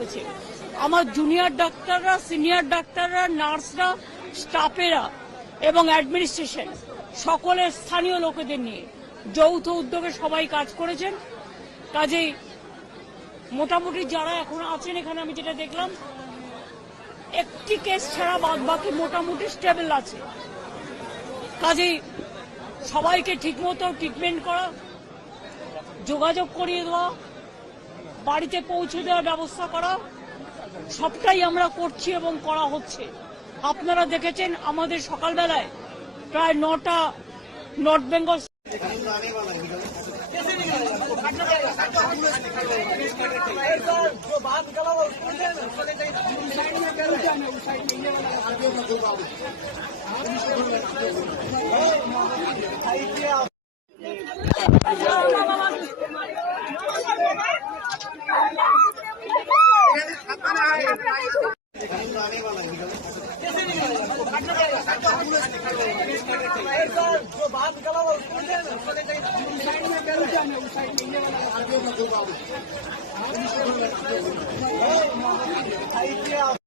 করেছে। আমার জুনিয়র ডাক্তাররা, সিনিয়র ডাক্তাররা, নার্সরা, স্টাফেরা এবং অ্যাডমিনিস্ট্রেশন সকলের স্থানীয় লোকেদের নিয়ে যৌথ উদ্যোগে সবাই কাজ করেছেন। কাজেই মোটামুটি যারা এখন আছেন এখানে আমি যেটা দেখলাম একটি কেস ছাড়া বাদ বাকি মোটামুটি স্টেবল আছে। কাজেই সবাইকে ঠিকমতো ট্রিটমেন্ট করা, যোগাযোগ করিয়ে দেওয়া, বাড়িতে পৌঁছে দেওয়ার ব্যবস্থা করা সবটাই আমরা করছি এবং করা হচ্ছে। আপনারা দেখেছেন আমাদের সকালবেলায় প্রায় 9টা নর্থ বেঙ্গল जो